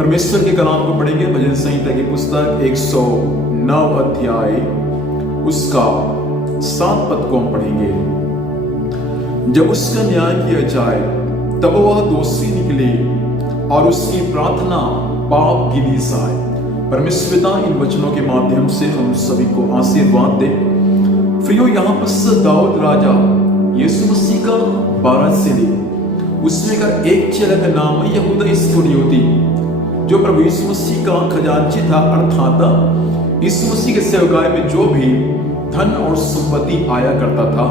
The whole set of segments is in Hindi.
परमेश्वर के कलाम को पढ़ेंगे। भजन संहिता की पुस्तक 109 अध्याय उसका 7 पद को हम पढ़ेंगे। जब उसका न्याय किया जाए तब वह दोषी निकले और उसकी प्रार्थना पाप गिनी जाए। परमेश्वर पिता इन वचनों के माध्यम से हम सभी को आशीर्वाद दे। प्रियो, यहाँ पर दाऊद राजा यीशु मसीह का वारस से ले उसमें का एक चेला का नाम है यहूदा इस्करियोती, जो प्रभु यीशु मसीह का खजांची था। अर्थात यीशु मसीह के सेवकाई में जो भी धन और संपत्ति आया करता था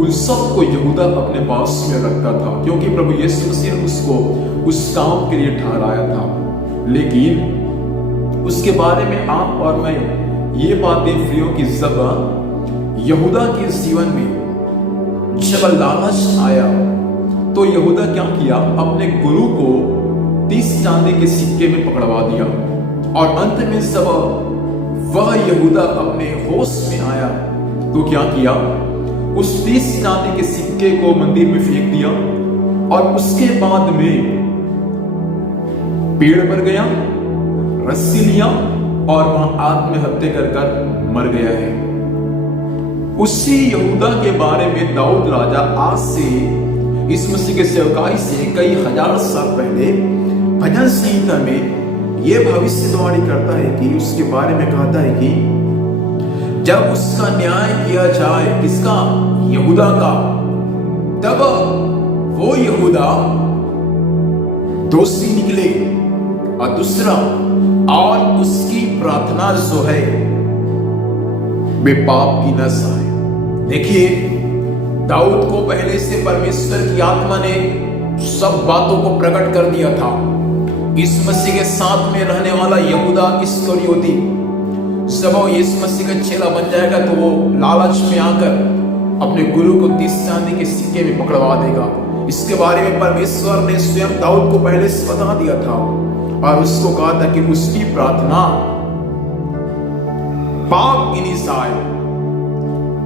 उन सब को यहूदा अपने पास में रखता था, क्योंकि प्रभु यीशु मसीह ने उसको उस काम के लिए ठहराया था। लेकिन उसके बारे में आप और मैं ये बातें प्रियो की जब यहूदा के जीवन में जब लालच आया तो यहूदा क्या किया, अपने गुरु को 30 चांदी के सिक्के में पकड़वा दिया। और अंत में जब वह यहूदा अपने होश में आया तो क्या किया, उस 30 चांदी के सिक्के को मंदिर में फेंक दिया और उसके बाद में पेड़ पर गया, रस्सी लिया और वहां आत्महत्या कर मर गया है। उसी यहूदा के बारे में दाऊद राजा आज से इस मसीह के सेवकाई से कई हजार साल पहले भजन संहिता में यह भविष्यवाणी करता है कि उसके बारे में कहता है कि जब उसका न्याय किया जाए, किसका, यहूदा का, तब वो यहूदा दोषी निकले और दूसरा और उसकी प्रार्थना जो है वे पाप की न सहे। देखिए, दाऊद को पहले से परमेश्वर की आत्मा ने सब बातों को प्रकट कर दिया था। इस मसीह के साथ में रहने वाला यहूदा इस्करियोती जब वो यीशु मसीह का चेला बन जाएगा तो वो लालच में आकर अपने गुरु को 30 चांदी के सिक्के में पकड़वा देगा। इसके बारे में परमेश्वर ने स्वयं दाऊद को पहले से बता दिया था और उसको कहा था कि उसकी प्रार्थना पाप गिनी जाए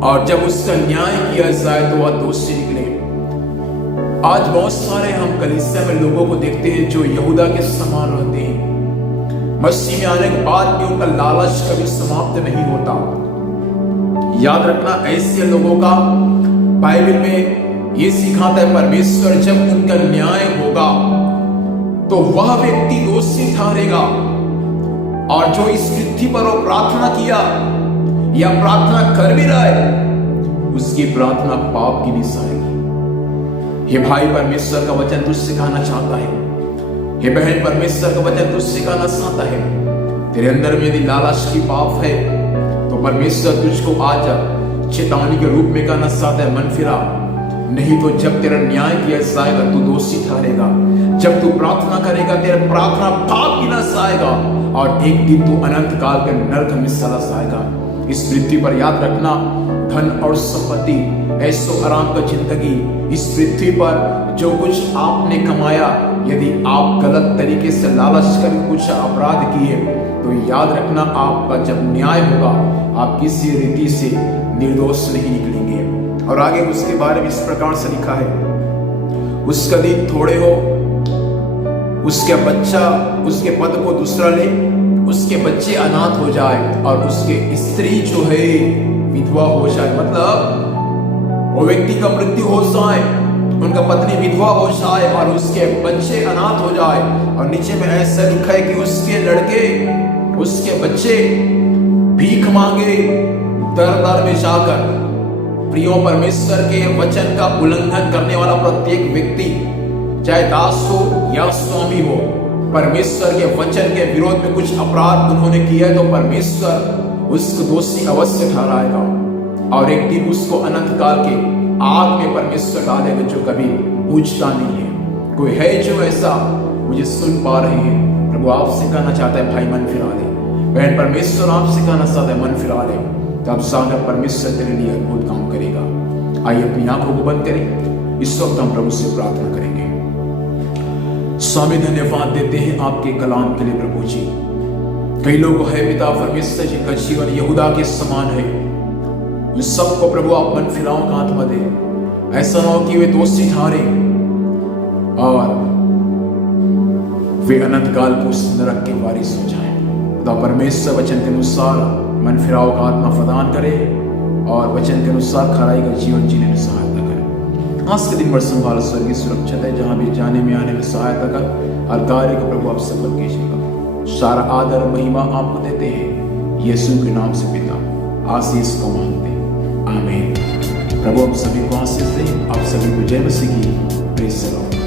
और जब उसका न्याय किया जाए तो वह दोषी निकले। आज बहुत सारे हम कलीसिया में लोगों को देखते हैं जो यहूदा के समान रहते हैं। मसीह में आने के बाद भी उनका लालच कभी समाप्त नहीं होता। याद रखना, ऐसे लोगों का बाइबल में ये सिखाता है परमेश्वर जब उनका न्याय होगा तो वह व्यक्ति दोषी ठहरेगा और जो इस पृथ्वी पर वो प्रार्थना किया या प्रार्थना कर भी रहा है उसकी प्रार्थना पाप की निशानी। हे भाई, परमेश्वर का वचन तुझसे कहना चाहता है, हे बहन, परमेश्वर का वचन तुझसे कहना चाहता है, तेरे अंदर में यदि लालच की पाप है तो परमेश्वर तुझको आज चेतावनी के रूप में कहना चाहता है, मन फिरा, नहीं तो जब तेरा न्याय किया जाएगा तू दोषी ठहरेगा। जब तू प्रार्थना करेगा तेरा प्रार्थना पाप की न जाएगा और एक दिन तू अनंत काल के नरक में चला जाएगा। इस पृथ्वी पर याद रखना, धन और संपत्ति, ऐसो आराम का जिंदगी, इस पृथ्वी पर जो कुछ आपने कमाया, यदि आप गलत तरीके से लालच कर कुछ अपराध किए तो याद रखना आपका जब न्याय होगा आप किसी रीति से निर्दोष नहीं निकलेंगे। और आगे उसके बारे में इस प्रकार से लिखा है, उसका दिन थोड़े हो, उसके बच्चा उसके पद को दूसरा ले, उसके बच्चे अनाथ हो जाए और उसके स्त्री जो है विधवा हो जाए। मतलब वो व्यक्ति का मृत्यु हो जाए, उनका पत्नी विधवा हो जाए और उसके बच्चे अनाथ हो जाए। और नीचे में ऐसा लिखा है कि उसके लड़के, उसके बच्चे भीख मांगे दर दर में जाकर। प्रियो, परमेश्वर के वचन का उल्लंघन करने वाला प्रत्येक व्यक्ति, चाहे दास हो या स्वामी हो, परमेश्वर के वचन के विरोध में कुछ अपराध उन्होंने किया है तो परमेश्वर उसको दोषी अवश्य ठहराएगा और एक दिन उसको अनंत काल के आग में परमेश्वर डालेगा जो कभी बुझता नहीं है। कोई है जो ऐसा मुझे सुन पा रहे हैं, प्रभु आपसे कहना चाहता है, भाई मन फिरा ले, बहन, परमेश्वर आपसे कहना चाहता है, मन फिरा ले, तो आप सामने परमेश्वर तेरे लिए अद्भुत काम करेगा। आइए अपनी आंखों को बंद करें, इस वक्त हम प्रभु से प्रार्थना करेंगे। स्वामी, धन्यवाद देते हैं आपके कलाम के लिए प्रभु जी। कई लोग है पिता परमेश्वर जी का जीवन यहूदा के समान है, उन सबको प्रभु आप मन फिराओ का आत्मा दे। ऐसा ना हो कि वे दोषी ठहरे और वे अनंत काल को उस नरक के वारिस हो जाएं। खुदा परमेश्वर वचन के अनुसार मन फिराव का आत्मा प्रदान करे और वचन के अनुसार खराई का जीवन जीने में सहायता करे। आज के दिन भर संभाल स्वर्गीय सुरक्षित है, जहां भी जाने में आने में सहायता कर। हर कार्य को प्रभु आप सफल कीजिएगा। सारा आदर महिमा आपको देते हैं, यीशु के नाम से पिता आशीष को मांगते हैं, आमीन। प्रभु आप सभी को आशीष दे, आप सभी को जय मसीह की प्रेज़ द लॉर्ड।